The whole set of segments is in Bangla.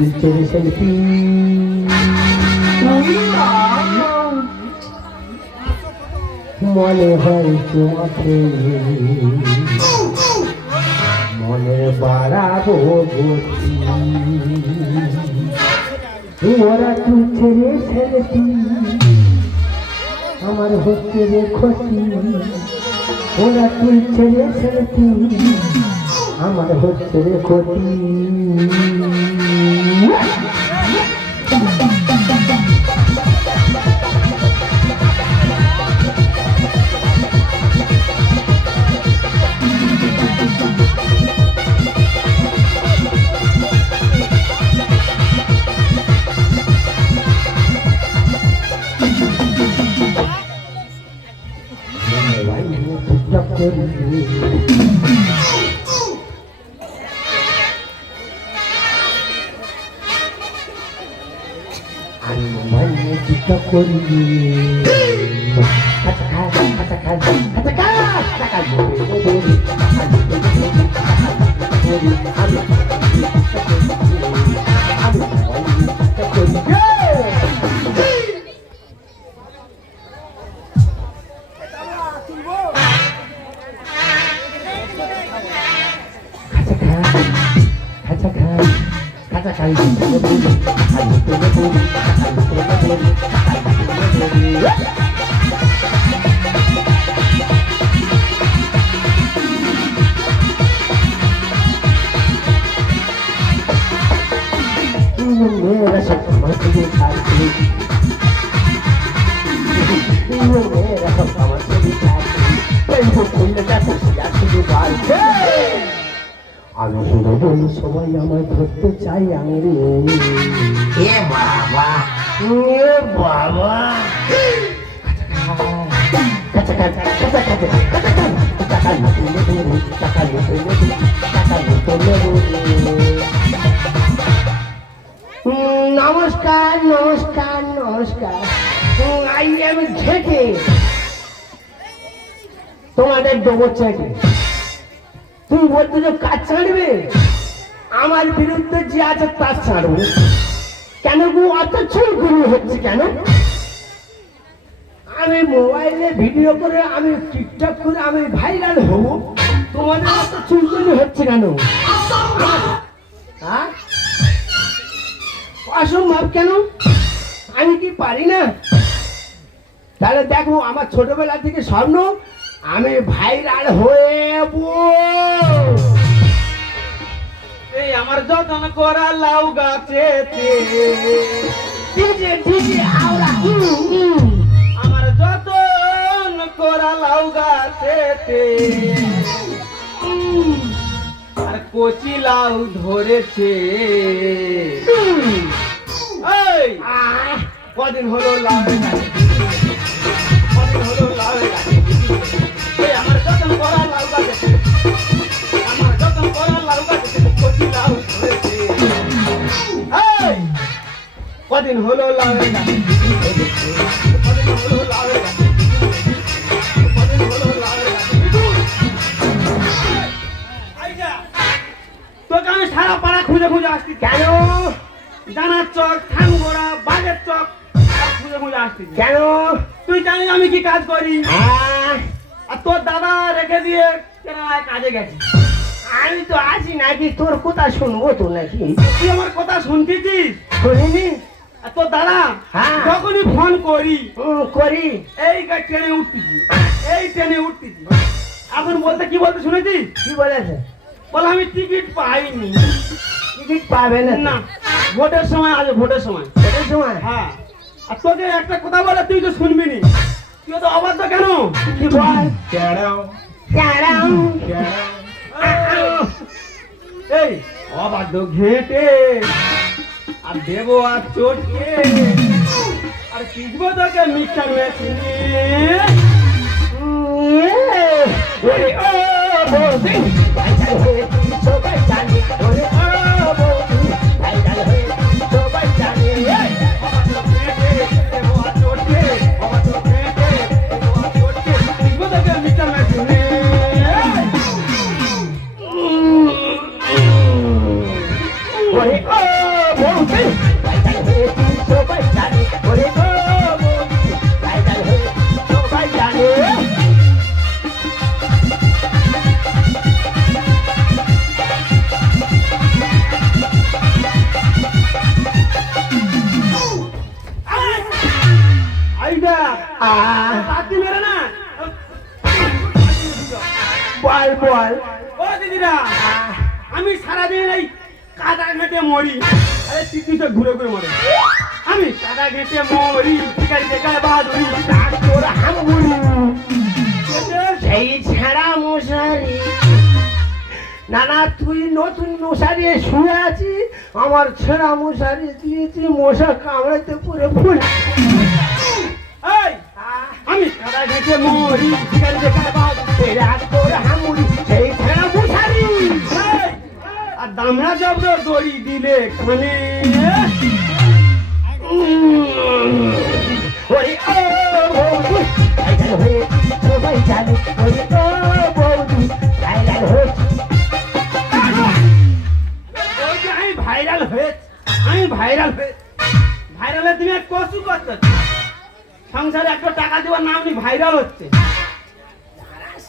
তুলছে রে সেলফি মনে হয় তোমাকে মনে বাড়াবো গতি ওরা তুলছে রে সেলফি আমার হচ্ছে রে ক্ষতি ওরা তুলছে রে সেলফি আমার হচ্ছে রে ক্ষতি আমি মনে চিন্তা করি मेरा सपना तुझे छाती मेरा सपना तुझे छाती तेरे फूल का खुशियाँ तुझे बालते আমি শুধু বলি সবাই আমার ধরতে চাই আঙুলে এ বাবা কাঁচা কাঁচা কাঁচা কাঁচা কাঁচা টাকা লুটে দেবো টাকা লুটে দেবো টাকা লুটে দেবো নমস্কার নমস্কার নমস্কার আই এম ঝেঁকে তোমাদের ডবো চেকে তুমি বলতে যে কাজ ছাড়বে আমার বিরুদ্ধে যে আছে তার ছাড়বো কেন গো অত চুলগুলো হচ্ছে কেন আমি মোবাইলে ভিডিও করে আমি টিকটক করে আমি ভাইরাল হব তোমাদের অত চুলগুলো হচ্ছে কেন হ্যাঁ অসম্ভব কেন আমি কি পারি না তাহলে দেখো আমার ছোটবেলা থেকে স্বপ্ন আমি ভাইরাল হয়েব এই আমার যতন করা লাউ গাছেতে ডিজে ডিজে আওলা আমার যতন করা লাউ গাছেতে আর কচি লাউ ধরেছে এই কদিন হলো লাউ কদিন হলো লাউ এই আমার যতন করা লাউ গাছেতে আমার যতন করা লাউ গাছেতে কচি লাউ ধরেছে এই কদিন হলো লাউ কদিন হলো লাউ কদিন হলো লাউ তোকে আমি সারা পাড়া খুঁজে খুঁজে আসছি কেন দানার চক থানগোড়া বাজের চক খুঁজে খুঁজে আসছি কেন তুই জানিস আমি কি কাজ করি আর তোর দাদা রেখে দিয়ে কেরালায় কাজে গেছে আমি তো আছি নাকি তোর কথা শুনবো তো নাকি তুই আমার কথা শুনতেছিস শুনিনি আর তোর দাদা হ্যাঁ। যখনই ফোন করি করি এই ট্রেনে উঠতেছি এই ট্রেনে উঠতেছি এখন বলতে কি বলতে শুনেছিস কি বলেছে বলে আমি টিকিট পাইনি টিকিট পাবে না না ভোটের সময় আছে ভোটের সময় ভোটের সময় হ্যাঁ আর তোকে একটা কথা বলে তুই তো শুনবি নি তুই তো অবাধ্য কেন কি বল কেড়াও দাঁড়াও এই অবাধ্য ঘেটে আর দেবো আর চটকে আর পিছবো তোকে মিক্সার মেশিনে ওরে ও বৌদি ভাইরাল হয়ে সবাই জানে ওরে ও বৌদি ভাইরাল হয়ে সবাই জানে অবাধ্য ঘেটে দেবো আর চটকে অবাধ্য ঘেটে দেবো আর চটকে পিছবো তোকে মিক্সার মেশিনে ওরে ও ও দিদিরা আমি সারাদিন এই কাদা ঘেঁটে মরি আরে তুই তো ঘুরে ঘুরে মরে আমি কাদা ঘেঁটে মরি ভিখারি দেখায় বাহাদুরি তোর হামগুড়ি সেই ছেঁড়া মশারি না না তুই নতুন মশারি শুয়ে আছিস আমার ছেঁড়া মশারি দিয়েছি মশা কামড়াতে পুরো ফুল এই আমি কাদা ঘেঁটে মরি ভিখারি দেখায় বাহাদুরি তোর হামগুড়ি সেই ছেঁড়া মশারি এই, আর দামড়া জব্দ দড়ি দিলে কানে ওরে ও বৌদি ভাইরাল হয়ে সবাই জানে ওরে ও বৌদি ভাইরাল হয়েছে ওই যে আমি ভাইরাল হয়েছে ভাইরাল হয়ে তুমি এক কসু করছো সংসারে একটা টাকা দেওয়ার নাম নি ভাইরাল হচ্ছে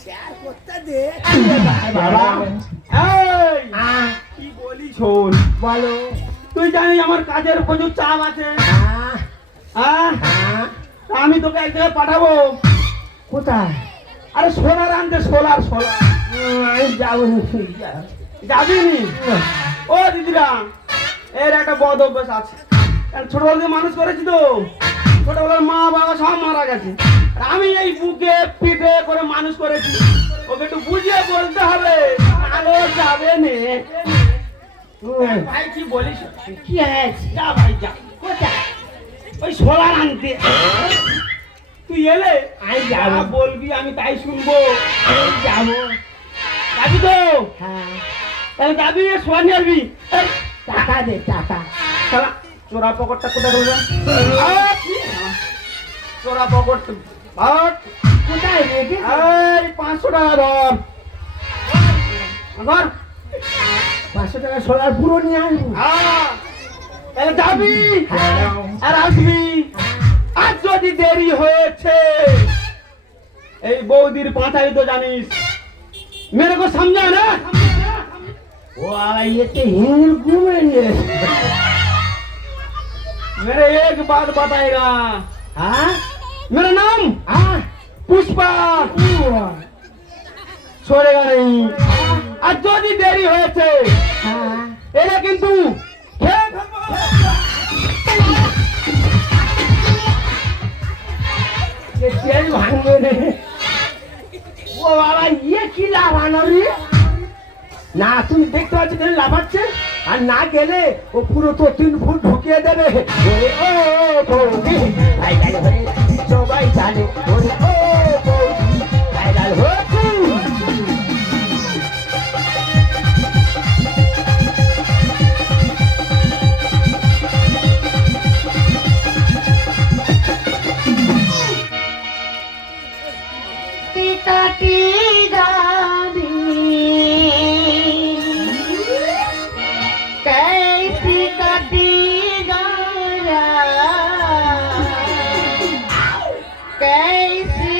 শেয়ার করতে দে বাবা এই কি বলি শোন বলো তুই জানিস আমার কাজের প্রচুর চাপ আছে হ্যাঁ তা আমি তোকে এক জায়গায় পাঠাবো কোথায় আরে সোলার আনতে সোলার আমি যাবো যাবি নি ও দিদিরা এর একটা বদ অভ্যাস আছে কারণ ছোটবেলা থেকে মানুষ করেছি তো ছোটবেলার মা বাবা সব মারা গেছে আর আমি এই বুকে পিঠে করে মানুষ করেছি ওকে একটু বুঝিয়ে বলতে হবে আলো যাবে নে ভাই কি বলিস কি হয়েছে যা ভাই যা কোথায় ওই সোলার আনতে তুই এলে আমি যাবো। যা বলবি আমি তাই শুনবো আমি যাবো যাবি তো হ্যাঁ তাহলে যাবি সোলার নিয়ে আসবি এই, টাকা দে টাকা শালা, চোরা পকেটটা কোথায় ঢুকবে চোরা পকেট ভাট কোথায় রেখে এই 500 টাকা ধর ধর 500 টাকা সোলার পুরো নিয়ে আসবো তাহলে যাবি হ্যাঁ। আর আসবি আর যদি দেরি হয়েছে এই বৌদির পাঁচাই তো জানিস মেরে কো সমঝা না ও ये तो हिंद घूमेंगे मेरे एक बात बताएगा हाँ मेरा नाम हाँ पुष्पा छोड़ेगा नहीं আর যদি দেরি হয়েছে हाँ এটা কিন্তু খেয়ে ফেলবো। ये तेल भांगे रे ও বাবা ইয়ে কি লাভানো রে না তুমি দেখতে পাচ্ছ কেন লাফাচ্ছে আর না গেলে ও পুরো তো 3 ফুট ঢুকিয়ে দেবে ওরে ও বৌদি ভাইরাল হয়ে সবাই জানে ওরে ও বৌদি ভাইরাল হয়েছে পিতাটি গাদি कैसी कटी गाया कैसी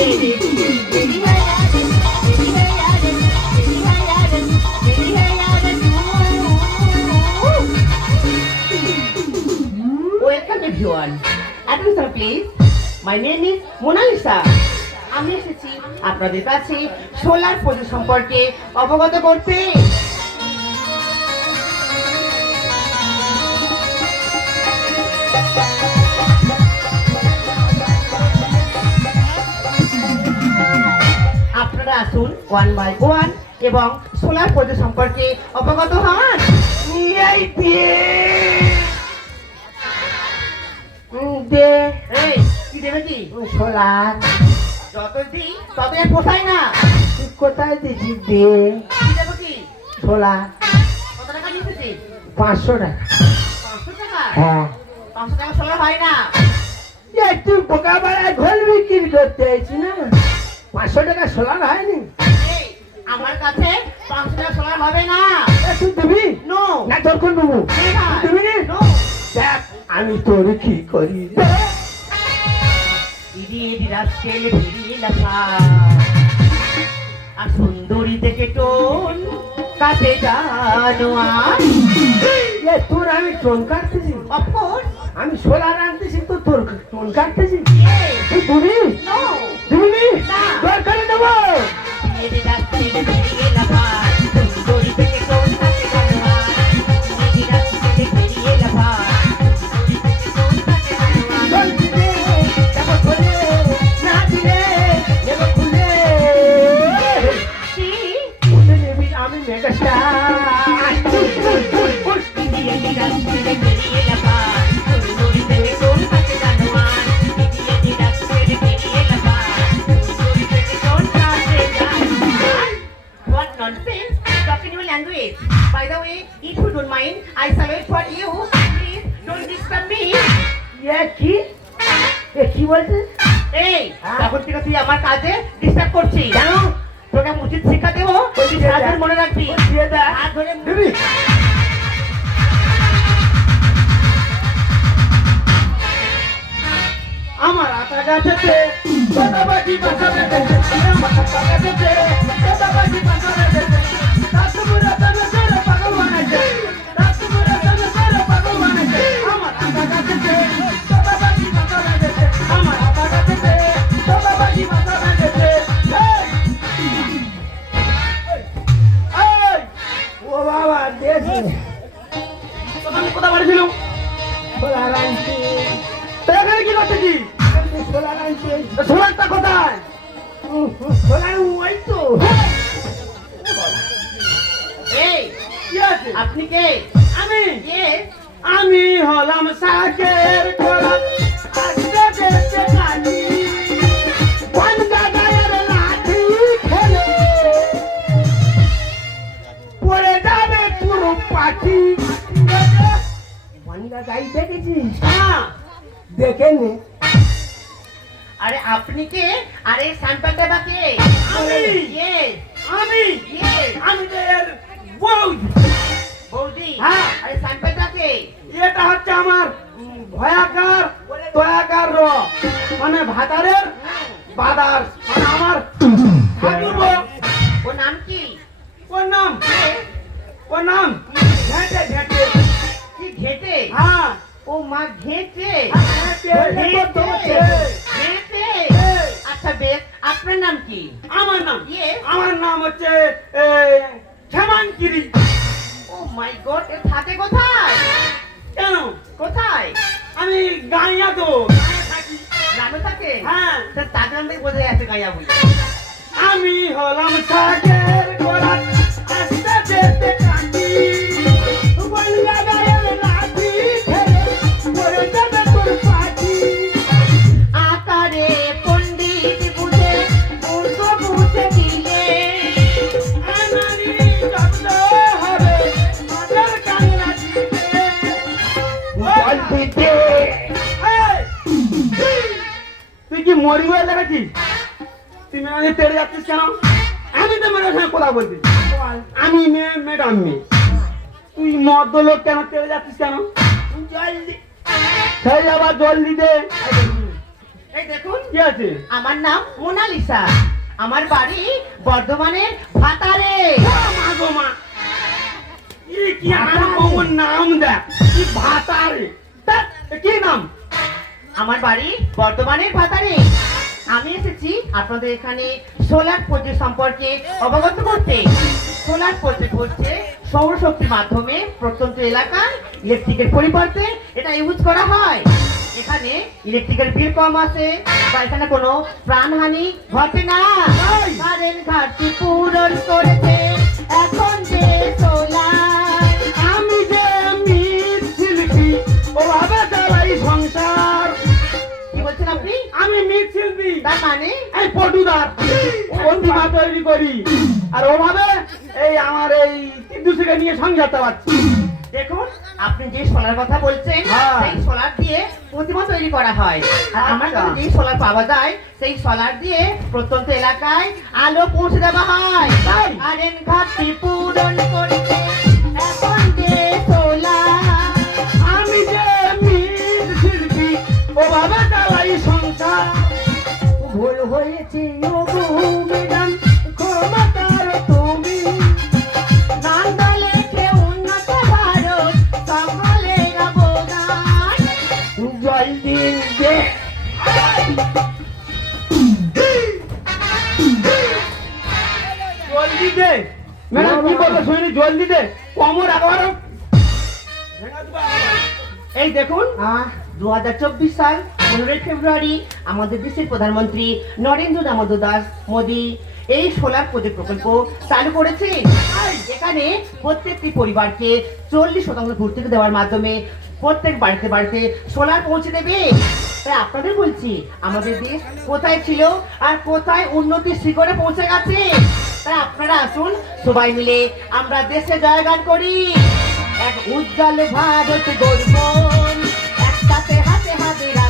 Welcome everyone. Attention please. My name is Mona Lisa. আমি এসেছি আপনাদের কাছে সোলার পুজো সম্পর্কে অবগত করতে। আপনারা আসুন 1 by 1 এবং সোলার পুজো সম্পর্কে অবগত হন। দে এই কি দেবে কি? সোলার যত দিই তত আর পোষায় না। তুই কোথায় দিছিস? দে কি দেবো কি? সোলার কত টাকা নিতেছিস? 500 টাকা। 500 টাকা? হ্যাঁ 500 টাকা সোলার হয় না। তুই বোকা বাড়ায় ঘোল বিক্রি করতে আইছি না, 500 টাকা সোলার হয়নি। এই আমার কাছে 500 টাকা সোলার হবে না। তুই দিবি নো না? তোর কোন দেবো? দিবি না? নো দেখ আমি তোর কি করি। ইদি ইদি রাস্কেল ফিরিয়ে লাফা আর সুন্দরী দেখে টোন কাটে জানোয়ার। তোর আমি টোন কাটতেছি, অফকোর্স আমি সোলার আনতেছি তো তোর টোন কাটতেছি। এই তুই দিবি? নো দিবি না। দরকারে দেবো। ইদি রাস্কেল ফিরিয়ে লাফা সুন্দরী দেখে টোন কাটে জানোয়ার। ইদি রাস্কেল ফিরিয়ে লাফা সুন্দরী দেখে টোন কাটে জানোয়ার। চল দিলে দেখো খুলে, না দিলে দেখো খুলে। কি খুলে নিবি আমি মেগাস্টার। ইদি রাস্কেল ফিরিয়ে লাফা সুন্দরী দেখে টোন কাটে জানোয়ার। ইদি রাস্কেল ফিরিয়ে লাফা সুন্দরী দেখে টোন কাটে জানোয়ার। What nonsense! Talk in your language. By the way, if you don't mind, I salute for you. Please don't disturb me. কি কি বলছে? এই তখন থেকে তুই আমার কাজে ডিস্টার্ব করছিস। কেন? তোকে উচিত শিক্ষা দেবো, বলছি তুই সারাদিন মনে রাখবি। দিয়ে দে। হাত ধরে দিবি? আমার আটা গাছেতে দাদাবাজি বাসা বেঁধেছে, আমার আটা গাছেতে দাদাবাজি বাসা বেঁধেছে। রাতপুরা তবে করে পাগল বানাইছে, রাতপুরা তবে করে পাগল বানাইছে। আমার আটা গাছেতে দাদাবাজি বাসা বেঁধেছে, আমার আটা গাছেতে দাদাবাজি বাসা বেঁধেছে। এই ও বাবা দেশে তখন কোথায় বাড়িছিল? সোলার আনছি, তো এখানে কি করতেছি? সোলার আনছি। সোলারটা কোথায়? সোলার ওই তো। এই কি আছে? আপনি কে? আমি Yes. আমি হলাম সাকের কোলা আজকে দেশে কানি কোন গায়ের লাঠি খেলে পড়ে যাবে পুরো পাখি। বনগা গাই দেখেছিস? হ্যাঁ দেখেনি? আরে আপনি কে? আরে স্যাম্পলটা বা কে? আমি। Yes. আমি Yes. আমি এর বউ। বৌদি। হ্যাঁ। আরে স্যাম্পলটা কে? এটা হচ্ছে আমার ভয়াকার দয়াকার র মানে ভাতারের বাদার মানে আমার ঠাকুর বউ। ওর নাম কি? ওর নাম ওর নাম ঘেঁটে ঘেঁটে। কি ঘেটে? হ্যাঁ ও মা ঘেটে। ঘেঁটে ঘেটে। ঘেটে। আচ্ছা বেশ, আপনার নাম কি? আমার নাম Yes. আমার নাম হচ্ছে ক্ষেমাঙ্কিরি। ও মাই গড, এ থাকে কোথায়? কেন? কোথায়? আমি গাইয়া তো গাঁয়ে থাকি। গ্রামে থাকে? হ্যাঁ তা তার নাম থেকে বোঝা যাচ্ছে গাইয়া বলে। আমি হলাম সাগের গোড়া আস্তে যেতে কাটি বলিয়া গায়ের লাঠি খেলে পড়ে যাবে তোর পাখি। আকারে পণ্ডিত বুঝে মূর্খ বুঝে দিলে আমারই যত্ন হবে মাথার কান্না দিতে। বল দিতে। তুই কি মরি হয়ে দেখাচ্ছিস? তুই মেয়ে তেড়ে যাচ্ছিস কেন? আমি তো মেয়ের সঙ্গে কথা বলছি। আমি মেয়ে ম্যাডাম মেয়ে, তুই মদ্য লোক কেন তেড়ে যাচ্ছিস কেন? জল দি। সেই আবার জল দিতে এই দেখুন, কি আছে? আমার নাম মোনালিসা, আমার বাড়ি বর্ধমানের ভাতারে। মা গো মা, কি আর কোন নাম দেখ, কি ভাতারে, ধ্যাৎ, এ কি নাম? আমার বাড়ি বর্ধমানের ভাতারে। আমি এসেছি আপনাদের এখানে সোলার প্রজেক্ট সম্পর্কে অবগত করতে। সোলার প্রজেক্ট হচ্ছে সৌরশক্তির মাধ্যমে প্রত্যন্ত এলাকায় ইলেকট্রিকের পরিবর্তে এটা ইউজ করা হয়। এখানে ইলেকট্রিকের বিল কম আসে বা এখানে কোনো প্রাণহানি ঘটে না। কারেন্ট ঘাটতি পূরণ করেছে এখন যে সোলার। আমি যে মৃৎ শিল্পী, ওভাবে চালাই সংসার। কি বলছেন আপনি? আমি মৃৎ শিল্পী, তার মানে এই পটুদার প্রতিমা তৈরি করি, আর ওভাবে এই আমার এই তিদ্দুসিকে নিয়ে সংসার চালাচ্ছি। দেখুন, আপনি যে সোলার কথা বলছেন হ্যাঁ। সেই সোলার দিয়ে প্রতিমা তৈরি করা হয়। আর আমার আচ্ছা। কাছে যে সোলার পাওয়া যায় সেই সোলার দিয়ে প্রত্যন্ত এলাকায় আলো পৌঁছে দেওয়া হয়। তাই? কারেন্ট ঘাটতি পূরণ করেছে এখন যে সোলার। আমি যে মৃৎ শিল্পী, ওভাবে চালাই সংসার। ভুল হয়েছে ও গো ম্যাডাম, ক্ষমা করো তুমি। নন্দ লেখে উন্নত ভারত সকলের অবদান। জল দিন দে। জলদি দে ম্যাডাম, কি বললো শুনি? জলদি দে, কোমর একেবারে ভেঙে দেবো একেবারে। এই দেখুন, 2024 সাল 15 ফেব্রুয়ারি আমাদের দেশের প্রধানমন্ত্রী নরেন্দ্র দামোদর দাস মোদী এই সোলার প্রজেক্ট প্রকল্প চালু করেছেন। এখানে প্রত্যেকটি পরিবারকে 40% ভর্তুকি দেওয়ার মাধ্যমে প্রত্যেক বাড়িতে বাড়িতে সোলার পৌঁছে দেবে। তাই আপনাদের বলছি, আমাদের দেশ কোথায় ছিল আর কোথায় উন্নতির শিখরে পৌঁছে গেছে। তাই আপনারা আসুন, সবাই মিলে আমরা দেশে জয়গান করি। এক উজ্জ্বল ভারত গর্ব, একসাথে হাতে হাতে রাখবো।